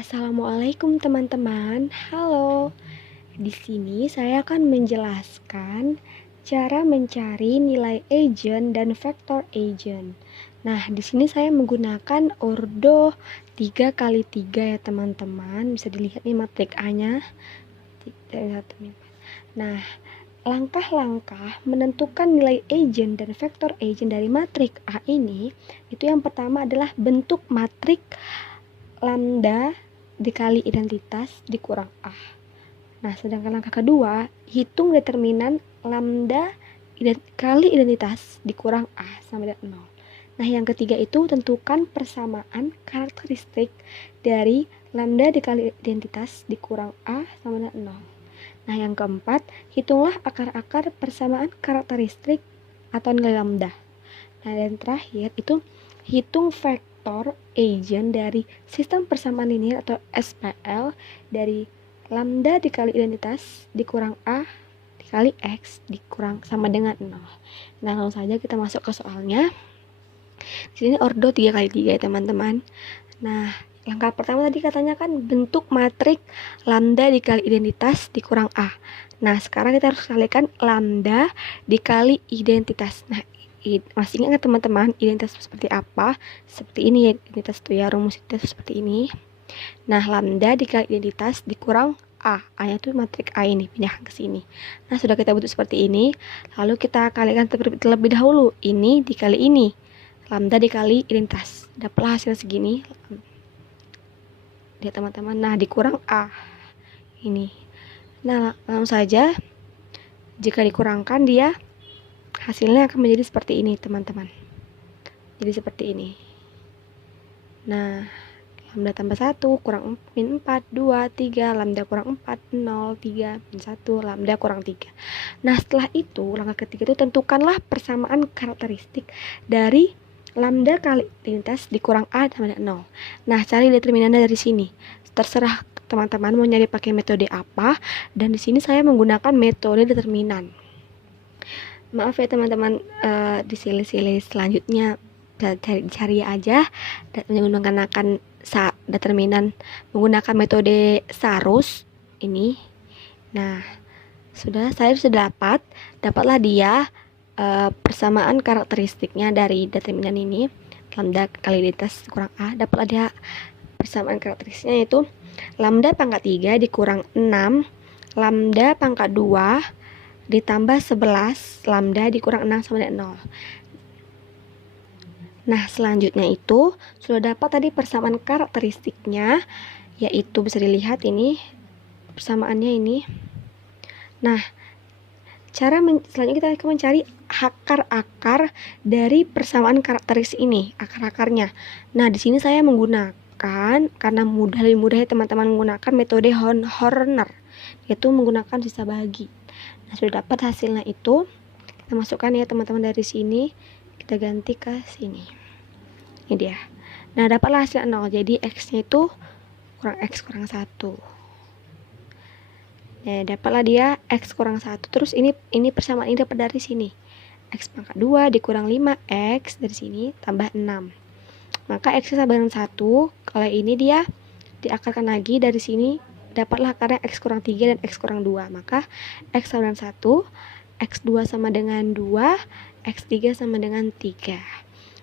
Assalamualaikum teman-teman. Halo. Di sini saya akan menjelaskan cara mencari nilai eigen dan vektor eigen. Nah, di sini saya menggunakan ordo 3 kali 3 ya teman-teman. Bisa dilihat nih matrik A-nya. Nah, langkah-langkah menentukan nilai eigen dan vektor eigen dari matrik A ini, itu yang pertama adalah bentuk matrik lambda dikali identitas dikurang A. Nah, sedangkan langkah kedua, hitung determinan lambda kali identitas dikurang A sama dengan 0. Nah, yang ketiga itu tentukan persamaan karakteristik dari lambda dikali identitas dikurang A sama dengan 0. Nah, yang keempat, hitunglah akar-akar persamaan karakteristik atau nilai lambda. Nah, dan terakhir itu hitung vektor eigen dari sistem persamaan linear atau SPL dari lambda dikali identitas dikurang A dikali X dikurang sama dengan 0. Nah, langsung saja kita masuk ke soalnya. Di sini ordo 3 kali 3 ya teman-teman. Nah, langkah pertama tadi katanya kan bentuk matrik lambda dikali identitas dikurang A. Nah, sekarang kita harus kalikan lambda dikali identitas. Nah, masih ingat teman-teman identitas seperti apa? Seperti ini ya identitas itu ya, rumus identitas seperti ini. Nah, lambda dikali identitas dikurang A. A-nya tuh matrik A ini, pindahkan ke sini. Nah, sudah kita bentuk seperti ini. Lalu kita kalikan terlebih dahulu. Ini dikali ini. Lambda dikali identitas. Dapatlah hasil segini. Lihat teman-teman. Nah, dikurang A. Ini. Nah, langsung saja. Jika dikurangkan dia, hasilnya akan menjadi seperti ini, teman-teman. Jadi seperti ini. Nah, lambda tambah 1 kurang min 4, 2, 3, lambda kurang 4, 0, 3, min 1, lambda kurang 3. Nah, setelah itu, langkah ketiga itu tentukanlah persamaan karakteristik dari lambda kali identitas dikurang A sama dengan 0. Nah, cari determinannya dari sini. Terserah teman-teman mau nyari pakai metode apa, dan di sini saya menggunakan metode determinan. Maaf ya teman-teman, di sili-sili selanjutnya cari aja dan menggunakan determinan menggunakan metode Sarus ini. Nah, saya sudah dapatlah dia persamaan karakteristiknya dari determinan ini lambda kali identitas kurang A. Dapatlah dia persamaan karakteristiknya yaitu lambda pangkat 3 dikurang 6 lambda pangkat 2 ditambah 11 lambda dikurang 6 sama dengan 0. Nah, selanjutnya itu sudah dapat tadi persamaan karakteristiknya, yaitu bisa dilihat ini persamaannya ini. Nah, selanjutnya kita akan mencari akar-akar dari persamaan karakteristik ini, akar-akarnya. Nah, di sini saya menggunakan, karena lebih mudah ya teman-teman menggunakan metode Horner, yaitu menggunakan sisa bagi. Nah, sudah dapat hasilnya itu, kita masukkan ya teman-teman dari sini, kita ganti ke sini. Ini dia. Nah, dapatlah hasil 0. Jadi X-nya itu kurang X kurang 1. Nah, dapatlah dia X kurang 1. Terus ini persamaan ini dapat dari sini. X pangkat 2 dikurang 5X dari sini tambah 6. Maka X sama dengan 1. Kalau ini dia diakarkan lagi dari sini, dapatlah akarnya X kurang 3 dan X kurang 2. Maka X sama dengan 1, X2 sama dengan 2, X3 sama dengan 3.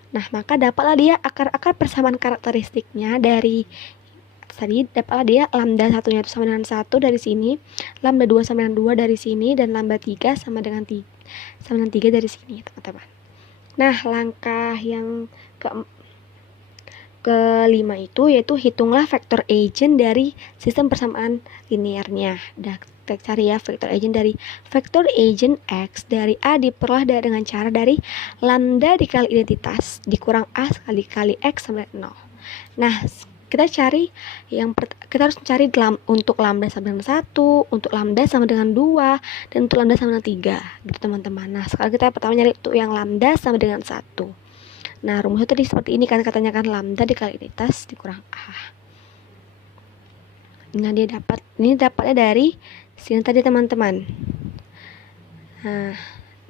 Nah, maka dapatlah dia akar-akar persamaan karakteristiknya dari tadi, dapatlah dia lambda 1-nya itu sama dengan 1 dari sini, lambda 2 sama dengan 2 dari sini, dan lambda 3 sama dengan 3 dari sini, teman-teman. Nah, langkah yang kelima itu yaitu hitunglah vektor eigen dari sistem persamaan linearnya. Kita cari ya vektor eigen dari vektor eigen X dari A diperoleh dengan cara dari lambda dikali identitas dikurang A kali X sama dengan 0. Nah, kita harus mencari untuk lambda sama dengan 1, untuk lambda sama dengan 2, dan untuk lambda sama dengan 3 gitu teman-teman. Nah, sekarang kita pertama nyari untuk yang lambda sama dengan 1. Nah, rumusnya tadi seperti ini kan, katanya kan lambda dikali identitas dikurang A. Nah, ini dapatnya dari sini tadi teman-teman.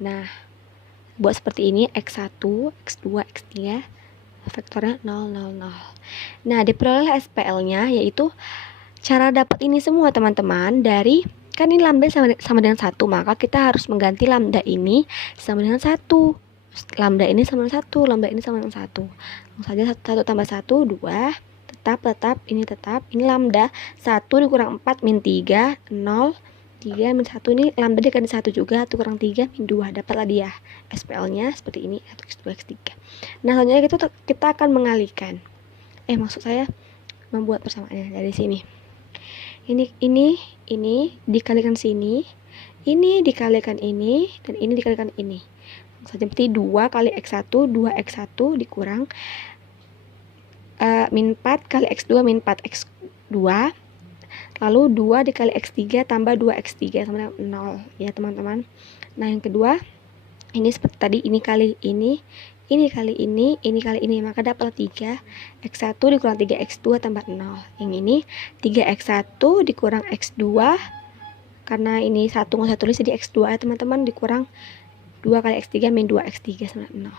Nah, buat seperti ini X1, X2, X3. vektornya 0, 0, 0. Nah, diperoleh SPL-nya yaitu cara dapat ini semua teman-teman dari, kan ini lambda sama dengan 1, maka kita harus mengganti lambda ini sama dengan 1. Lambda ini sama dengan 1, lambda ini sama dengan 1. Langsung saja 1 tambah 1, 2. Tetap, ini tetap. Ini lambda 1 dikurang 4 min 3, 0. 3 min 1 ini lambda dikali 1 juga, 1 kurang 3 min 2. Dapatlah dia SPL-nya seperti ini, atau X2, X3. Nah, selanjutnya kita akan mengalihkan. Maksud saya membuat persamaannya dari sini. Ini dikalikan sini, ini dikalikan ini, dan ini dikalikan ini. Seperti 2 kali X1, 2X1 dikurang min 4 kali X2 min 4X2, lalu 2 dikali X3 tambah 2X3 sama dengan 0 ya teman-teman. Nah, yang kedua ini seperti tadi, ini kali ini kali ini kali ini, maka dapatlah 3X1 dikurang 3X2 tambah 0. Yang ini 3X1 dikurang X2, karena ini 1 nggak usah tulis jadi X2 ya teman-teman, dikurang 2 kali X3 min 2X3 sama 0.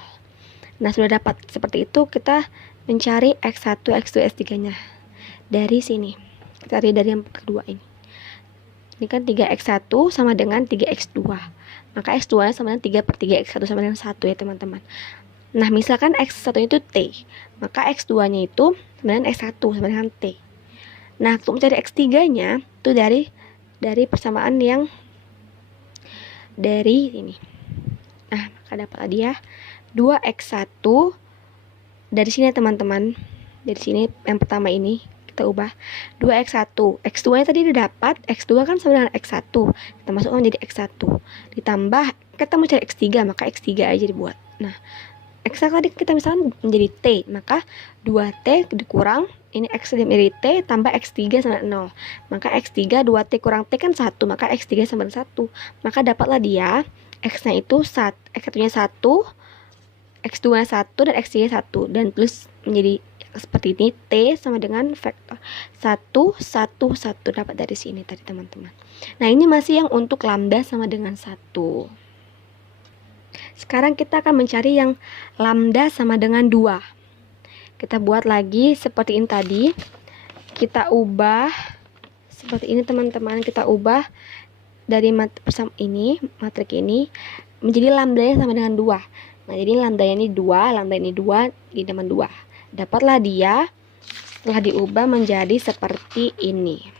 Nah, sudah dapat seperti itu, kita mencari X1, X2, X3 nya dari sini. Kita cari dari yang kedua ini. Ini kan 3X1 sama dengan 3X2, maka X2 nya sama dengan 3 per 3, X1 sama dengan 1 ya teman-teman. Nah, misalkan X1 itu T, maka X2 nya itu sama dengan X1 sama dengan T. Nah, untuk mencari X3 nya itu dari persamaan yang dari ini. Nah, maka dapatlah dia 2X1 dari sini ya teman-teman. Dari sini yang pertama ini kita ubah 2X1. X2 nya tadi didapat, X2 kan sama dengan X1. Kita masukkan menjadi X1. Ditambah kita mau cari X3, maka X3 aja dibuat. Nah, X tadi kita misalkan menjadi T, maka 2T dikurang ini X menjadi T tambah X3 sama 0. Maka X3 2T kurang T kan 1, maka X3 sama dengan 1. Maka dapatlah dia X-nya itu X1-nya 1, X2 nya 1, dan X3 nya 1, dan plus menjadi seperti ini. T sama dengan vektor 1, 1, 1 dapat dari sini tadi teman-teman. Nah, ini masih yang untuk lambda sama dengan 1. Sekarang kita akan mencari yang lambda sama dengan 2. Kita buat lagi seperti ini tadi. Kita ubah seperti ini teman-teman. Kita ubah dari matrik ini menjadi lambdanya sama dengan 2. Nah, jadi lambdanya ini 2, lambda ini 2, di dengan 2. Dapatlah dia setelah diubah menjadi seperti ini.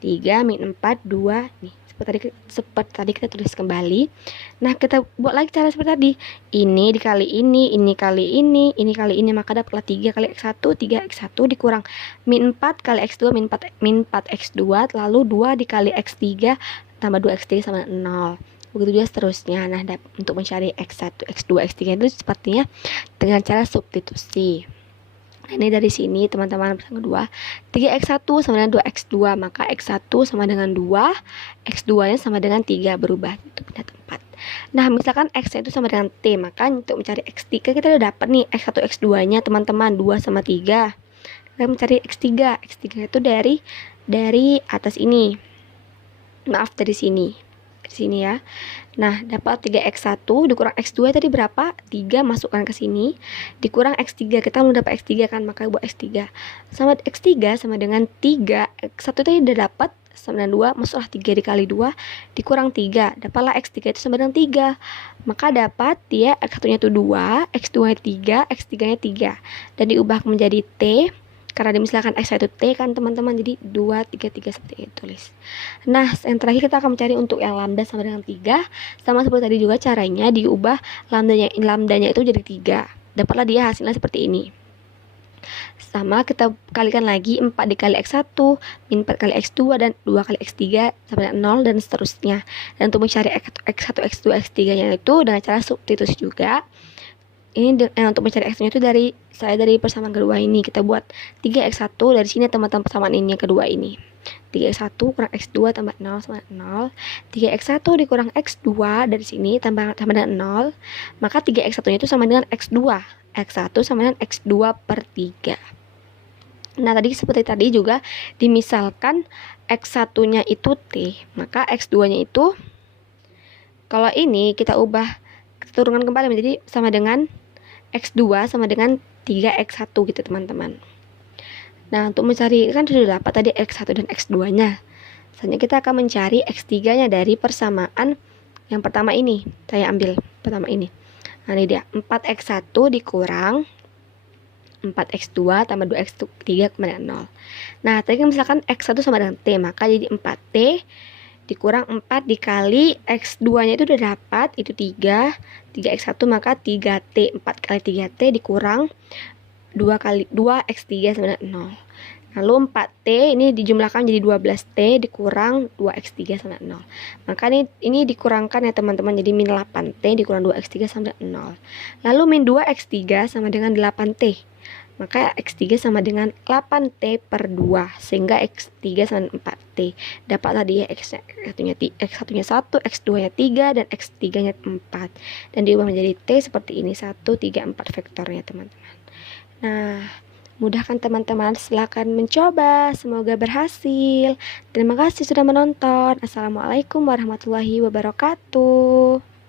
3 min 4, 2 nih. Seperti tadi kita tulis kembali. Nah, kita buat lagi cara seperti tadi. Ini dikali ini kali ini kali ini, maka dapatlah 3 kali X1, 3X1 dikurang min 4 kali X2 min 4X2, lalu 2 dikali X3 tambah 2X3 sama 0. Begitu juga seterusnya. Nah, untuk mencari X1, X2, X3 itu sepertinya dengan cara substitusi. Ini dari sini teman-teman, persamaan kedua 3X1 sama dengan 2X2, maka X1 sama dengan 2, X2 nya sama dengan 3, berubah itu pindah tempat. Nah, misalkan X itu sama dengan T, maka untuk mencari X3 kita udah dapat nih X1, X2 nya teman-teman, 2 sama 3. Kita mencari X3 itu dari atas ini, maaf dari sini ya. Nah, dapat 3X1 dikurang X2 tadi berapa? 3, masukkan ke sini. Dikurang X3, kita belum dapat X3 kan, maka buat X3. Sama X3 sama dengan 3. X1 tadi udah dapat sama dengan 2, masuklah 3 dikali 2 dikurang 3. Dapatlah X3 itu sama dengan 3. Maka dapat dia X1-nya itu 2, X2-nya 3, X3-nya 3. Dan diubah menjadi T. Karena misalkan X1 T kan teman-teman, jadi 2, 3, 3 seperti itu tulis. Nah, yang terakhir kita akan mencari untuk yang lambda sama dengan 3. Sama seperti tadi juga caranya diubah lambdanya itu jadi 3. Dapatlah dia hasilnya seperti ini. Sama kita kalikan lagi 4 dikali X1 min 4 kali X2 dan 2 kali X3 sama dengan 0 dan seterusnya. Dan untuk mencari X1, X2, X3 nya itu dengan cara substitusi juga. Ini untuk mencari X-nya itu dari persamaan kedua ini. Kita buat 3X1 dari sini teman-teman, persamaan ini yang kedua ini. 3X1 kurang X2 tambah 0 sama 0. 3X1 dikurang X2 dari sini tambah dengan 0. Maka 3X1 itu sama dengan X2. X1 sama dengan X2 per 3. Nah, tadi seperti tadi juga dimisalkan X1-nya itu T, maka X2-nya itu kalau ini kita ubah, kita turunkan kembali menjadi sama dengan X2 sama dengan 3x1 gitu teman-teman. Nah, untuk mencari, kan sudah dapat tadi x1 dan x2 nya. Selanjutnya kita akan mencari x3 nya dari persamaan yang pertama ini. Saya ambil pertama ini. Nah, ini dia 4x1 dikurang 4x2 tambah 2x3 kemudian 0. Nah, tadi kan misalkan x1 sama dengan t, maka jadi 4t dikurang 4 dikali x2 nya itu udah dapat, itu 3 3x1 maka 3t, 4 kali 3t dikurang 2x3 sama dengan 0. Lalu 4t ini dijumlahkan jadi 12t dikurang 2x3 sama 0. Maka ini dikurangkan ya teman-teman, jadi min 8t dikurang 2x3 sama dengan 0. Lalu min 2x3 sama dengan 8t. Maka x3 sama dengan 8t per 2, sehingga x3 sama dengan 4t. Dapat tadi ya x1-nya 1, x2-nya 3, dan x3-nya 4. Dan diubah menjadi t seperti ini, 1, 3, 4 vektornya teman-teman. Nah, mudah kan teman-teman? Silakan mencoba, semoga berhasil. Terima kasih sudah menonton. Assalamualaikum warahmatullahi wabarakatuh.